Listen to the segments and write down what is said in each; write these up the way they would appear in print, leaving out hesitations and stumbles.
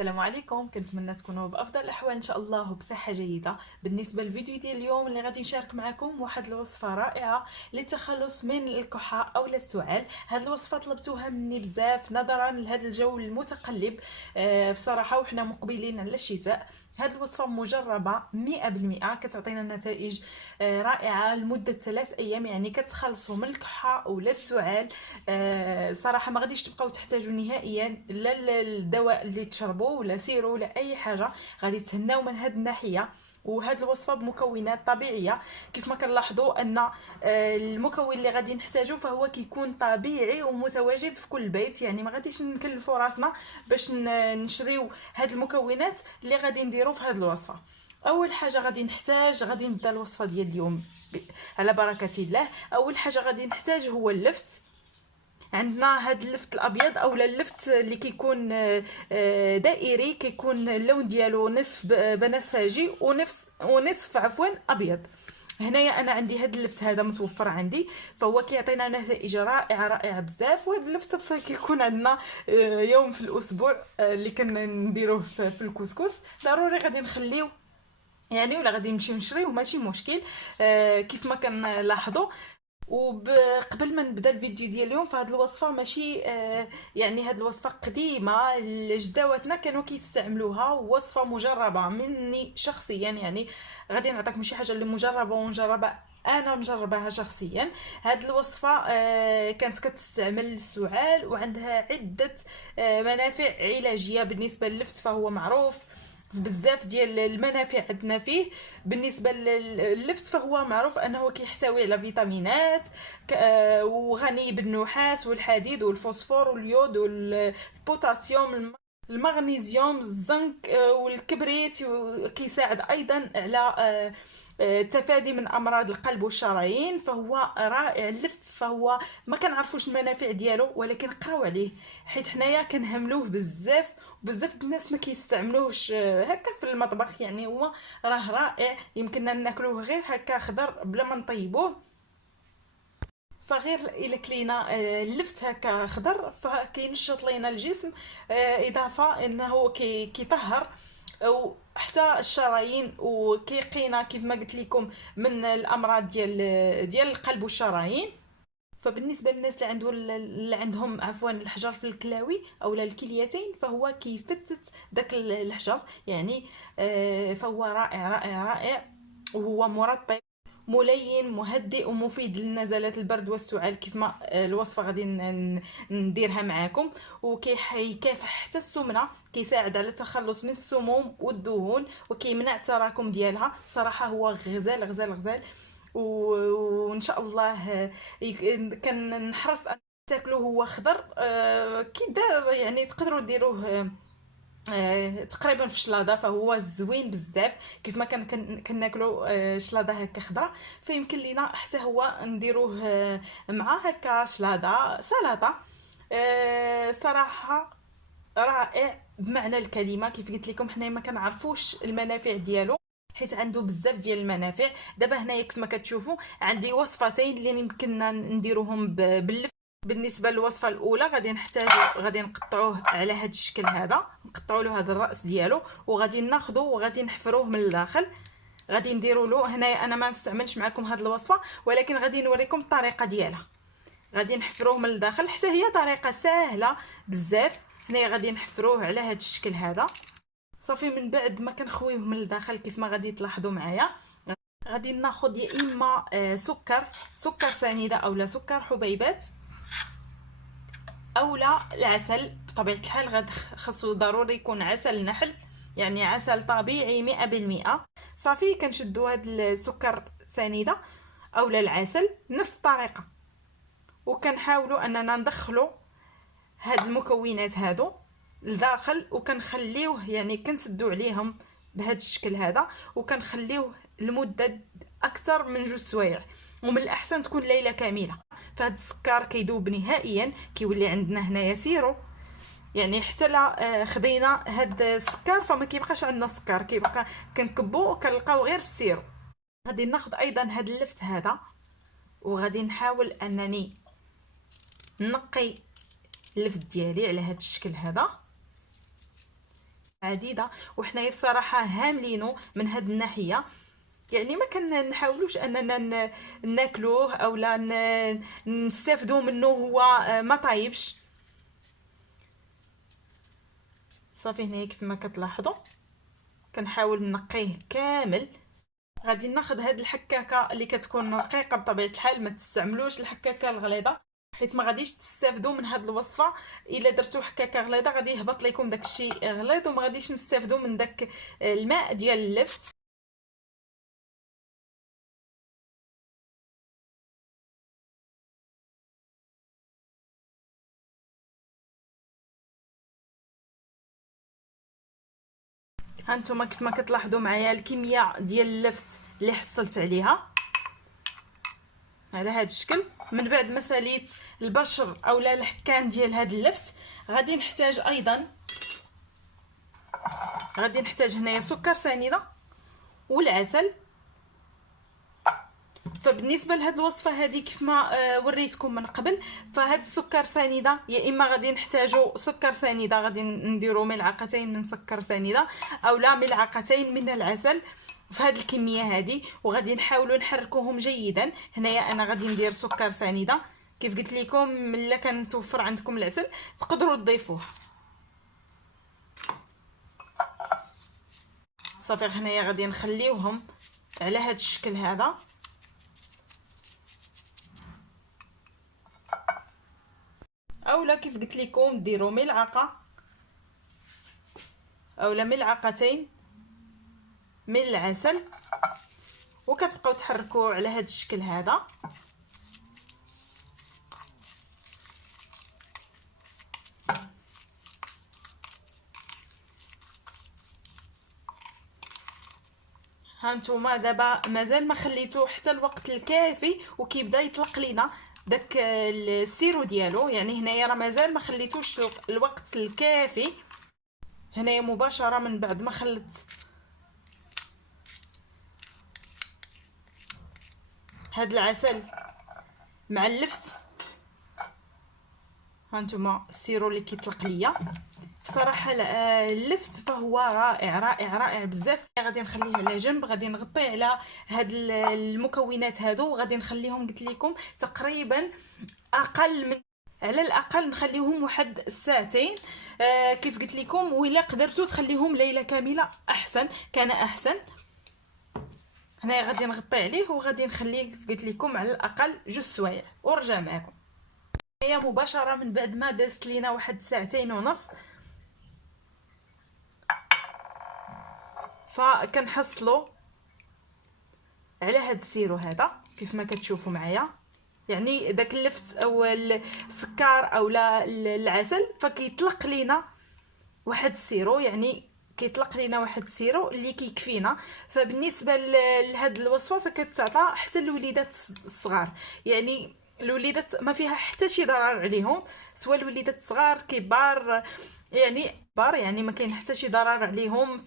السلام عليكم، كنتمنى تكونوا بافضل الاحوال ان شاء الله وبصحه جيده. بالنسبه للفيديو ديال اليوم اللي غادي نشارك معكم واحد الوصفه رائعه للتخلص من الكحه او السعال. هاد الوصفه طلبتوها مني بزاف نظرا لهذا الجو المتقلب بصراحه، وحنا مقبلين على الشتاء. هاد الوصفه مجربه 100%، كتعطينا نتائج رائعه لمده 3 ايام، يعني كتخلصوا من الكحه ولا السعال. صراحه ما غاديش تبقاو تحتاجوا نهائيا لا الدواء اللي تشربوه ولا سيرو ولا اي حاجه، غادي تهناو من هاد الناحيه. وهاد الوصفه بمكونات طبيعيه، كيف ما كنلاحظوا ان المكون اللي غادي نحتاجو فهو كيكون طبيعي ومتواجد في كل بيت، يعني ما غاديش نكلفوا راسنا باش نشريو هاد المكونات اللي غادي نديرو في هاد الوصفه. اول حاجه غادي نحتاج، غادي نبدا الوصفه ديال اليوم على بركه الله. اول حاجه غادي نحتاج هو اللفت. عندنا هاد اللفت الابيض اولا اللفت اللي كيكون دائري، كيكون اللون ديالو نصف بنفسجي ونصف عفوا ابيض. هنايا انا عندي هاد اللفت هذا متوفر عندي، فهو كيعطينا نتائج رائعه رائعه بزاف. وهاد اللفت كيكون عندنا يوم في الاسبوع اللي كنديروه في الكسكس. ضروري غادي نخليو يعني، ولا غادي نمشيو نشريوه ماشي مشكل. كيف ما كنلاحظوا. وقبل ما نبدا الفيديو ديال اليوم، فهاد الوصفه ماشي يعني هاد الوصفه قديمه، جداواتنا كانوا كيستعملوها، وصفه مجربه مني شخصيا. يعني غادي نعطيك شي حاجه اللي مجربه ونجربه، انا مجرباها شخصيا. هاد الوصفه كانت كتستعمل السعال، وعندها عده منافع علاجيه. بالنسبه للفت فهو معروف بزاف ديال المنافع عندنا فيه. بالنسبه لللفت فهو معروف انه كيحتوي على فيتامينات، وغني بالنحاس والحديد والفوسفور واليود والبوتاسيوم، المغنيسيوم، الزنك والكبريت. كيساعد ايضا على التفادي من امراض القلب والشرايين. فهو رائع اللفت، فهو ما كنعرفوش المنافع ديالو، ولكن قراو عليه حيت حنايا كنهملوه بزاف. وبزاف الناس ما كيستعملوهش هكا في المطبخ. يعني هو راه رائع، يمكننا ناكلوه غير هكا خضر بلا ما نطيبوه. فغير الا كلينا اللفت هكا خضر فكينشط لينا الجسم، اضافه انه كيطهر او حتى الشرايين، وكيقينا كيف ما قلت لكم من الامراض ديال القلب والشرايين. فبالنسبه للناس اللي عندهم عفوا الحجر في الكلاوي او الكليتين، فهو كيفتت داك الحجر يعني. فهو رائع رائع رائع، وهو مرطب ملين مهدئ ومفيد لنزلات البرد والسعال، كيف ما الوصفه غادي نديرها معاكم. وكيكافح حتى السمنه، كيساعد على التخلص من السموم والدهون، وكيمنع التراكم ديالها. صراحه هو غزال غزال غزال. وان شاء الله كنحرص ان تاكلوه هو خضر كي دار. يعني تقدروا ديروه تقريبا في شلاضه، فهو زوين بزاف. كيف ما كناكلو شلاضه هكا خضراء، فيمكن لينا حتى هو نديروه مع هكا شلاضه سلطه. صراحه رائع بمعنى الكلمه. كيف قلت لكم حنا ما كنعرفوش المنافع ديالو، حيت عنده بزاف ديال المنافع. دابا هنايا كيف ما كتشوفوا عندي وصفتين اللي يمكننا نديروهم باللفت. بالنسبه للوصفه الاولى غادي نقطعوه على هذا الشكل هذا، نقطعوا له هذا الراس ديالو، وغادي ناخذه وغادي نحفروه من الداخل. غادي نديروا له هنايا، انا ما نستعملش معكم هذه الوصفه، ولكن غادي نوريكم الطريقه ديالها. غادي نحفروه من الداخل، حتى هي طريقه سهله بزاف. هنايا غادي نحفروه على هذا الشكل هذا. صافي من بعد ما كنخويوه من الداخل كيف ما غادي تلاحظوا معايا، غادي ناخذ يا اما سكر سنيده اولا سكر حبيبات اولا العسل. بطبيعه الحال خاصو ضروري يكون عسل نحل، يعني عسل طبيعي 100%. صافي كنشدو هاد السكر سنيده اولا العسل نفس الطريقه، وكنحاولوا اننا ندخلوا هاد المكونات هادو لداخل، وكنخليوه يعني كنسدو عليهم بهذا الشكل هذا، وكنخليوه لمده اكثر من 2 سوايع. ومن الاحسن تكون ليله كامله، فهاد السكر كيذوب نهائيا، كيولي عندنا هنايا سيرو. يعني حتى لا خدينا هاد السكر فما كيبقاش عندنا سكر، كيبقى كنكبو وكنلقاو غير السيرو. غادي ناخذ ايضا هاد اللفت هذا، وغادي نحاول انني نقي اللفت ديالي على هاد الشكل هذا. عديده، وحنايا بصراحه هاملينو من هاد الناحيه، يعني ما كنحاولوش اننا ناكلوه او لا نستافدوا منه، هو ما طايبش. صافي هنايا كيف ما كتلاحظوا كنحاول نقيه كامل. غادي ناخذ هاد الحكاكه اللي كتكون رقيقه بطبيعه الحال، ما تستعملوش الحكاكه الغليظه حيت ما غاديش تستافدوا من هاد الوصفه. الا درتو حكاكه غليظه غادي يهبط لكم داكشي غليظ وما غاديش نستافدوا من داك الماء ديال اللفت. هانتوما كيف ما كتلاحظوا معايا الكميه ديال اللفت اللي حصلت عليها على هذا الشكل. من بعد ما ساليت البشر اولا الحكان ديال هذا اللفت، غادي نحتاج ايضا هنايا سكر سنيده والعسل. فبالنسبه لهاد الوصفه هذه كيف ما وريتكم من قبل، فهاد السكر سنيده يا اما غادي نحتاجوا سكر سنيده غادي نديروا ملعقتين من سكر سنيده اولا ملعقتين من العسل في هذه الكميه هذه، وغادي نحاولوا نحركوهم جيدا. هنايا انا غادي ندير سكر سنيده، كيف قلت لكم ملي كان متوفر عندكم العسل تقدروا تضيفوه. صافي هنايا غادي نخليوهم على هذا الشكل هذا. اولا كيف قلت لكم ديروا ملعقه اولا ملعقتين من العسل وكتبقاو تحركوا على هذا الشكل هذا. هانتوما دابا مازال ما خليتوه حتى الوقت الكافي وكيبدا يطلق لينا داك السيرو ديالو، يعني هنايا راه مازال ما خليتوش الوقت الكافي. هنايا مباشره من بعد ما خلطت هاد العسل مع اللفت، هانتوما السيرو اللي كيطلق ليا. بصراحه اللفت فهو رائع رائع رائع بزاف. غادي نخليه على جنب، غادي نغطي على هاد المكونات هادو وغادي نخليهم قلت لكم تقريبا اقل من على الاقل نخليهم واحد الساعتين. كيف قلت لكم وإلا قدرتوا تخليهم ليله كامله احسن كان احسن. هنا غادي نغطي عليه وغادي نخليه كيف قلت لكم على الاقل 2 سوايع ورجع معكم. هي مباشره من بعد ما دازت لينا واحد ساعتين ونص، فكنحصلوا على هاد السيرو هذا كيف ما كتشوفوا معايا، يعني داك اللفت او السكر او لا العسل فكيطلق لينا واحد السيرو، يعني كيطلق لينا واحد السيرو اللي كيكفينا. فبالنسبه لهاد الوصفه فكتعطى حتى الوليدات الصغار، يعني الوليدات ما فيها حتى شي ضرر عليهم، سواء الوليدات الصغار كبار، يعني ما كاين حتى شي ضرر عليهم.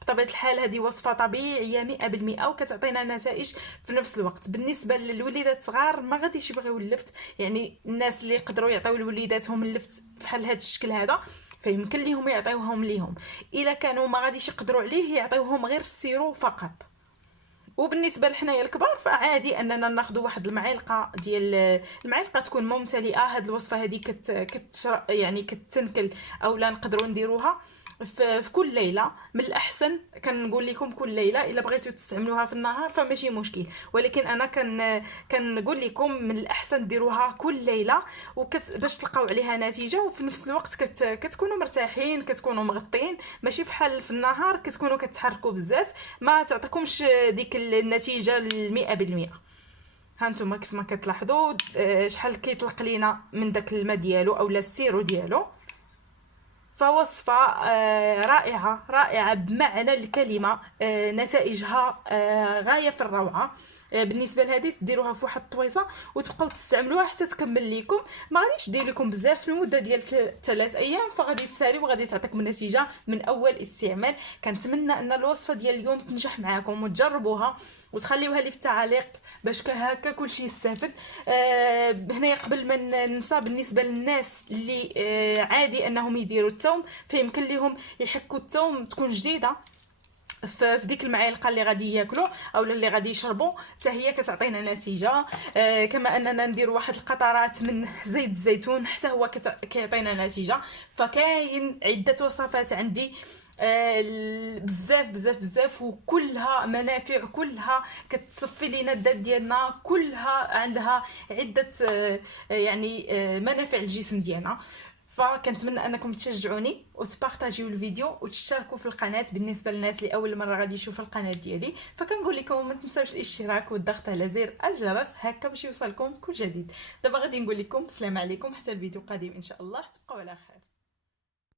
بطبيعه الحال هذه وصفه طبيعيه 100% وكتعطينا نتائج في نفس الوقت. بالنسبه للوليدات الصغار ما غاديش يبغيو اللفت، يعني الناس اللي يقدروا يعطيو لوليداتهم اللفت بحال هذا الشكل هذا فيمكن ليهم يعطيوهم ليهم. الا كانوا ما غاديش يقدروا عليه يعطيوهم غير السيرو فقط. وبالنسبه لحنايا الكبار فعادي اننا ناخذ واحد المعلقه ديال المعلقه تكون ممتلئه. هاد الوصفه هذه يعني كتنكل اولا نقدروا نديروها في كل ليله. من الاحسن كنقول لكم كل ليله، الا بغيتوا تستعملوها في النهار فماشي مشكل، ولكن انا كنقول لكم من الاحسن ديروها كل ليله باش تلقاو عليها نتيجه، وفي نفس الوقت كتكونوا مرتاحين، كتكونوا مغطين، ماشي بحال في النهار كتكونوا كتحركوا بزاف ما تعطيكمش ديك النتيجه 100%. هانتوما كيف ما كتلاحظوا شحال كيطلق لينا من داك الماء ديالو اولا السيرو ديالو. فوصفة رائعة رائعة بمعنى الكلمة، نتائجها غاية في الروعة. بالنسبه لهذه ديروها في واحد الطويصه وتبقاو تستعملوها حتى تكمل لكم، ما غاديش دير لكم بزاف في المده ديال 3 ايام، فغادي تسالي وغادي تعطيكم النتيجه من اول استعمال. كنتمنى ان الوصفه ديال اليوم تنجح معكم وتجربوها وتخليوها لي في التعاليق باش هكا كلشي يستافد. هنايا قبل ما ننسى، بالنسبه للناس اللي عادي انهم يديروا الثوم، فيمكن لهم يحكوا الثوم تكون جديده في ديك المعالقه اللي غادي ياكلوا او اللي غادي يشربوا، حتى هي كتعطينا نتيجه. كما اننا ندير واحد القطرات من زيت الزيتون حتى هو كيعطينا نتيجه. فكاين عده وصفات عندي بزاف بزاف بزاف، وكلها منافع، كلها كتصفي لينا الذات ديالنا، كلها عندها عده يعني منافع للجسم ديالنا. فكنتمنى انكم تشجعوني وتبارطاجيو الفيديو وتشتركوا في القناه بالنسبه للناس اللي اول مره غادي يشوفوا القناه ديالي. فكنقول لكم ما تنساوش الاشتراك والضغط على زر الجرس هكا باش يوصلكم كل جديد. دابا غادي نقول لكم السلام عليكم حتى الفيديو القادم ان شاء الله، تبقوا على خير.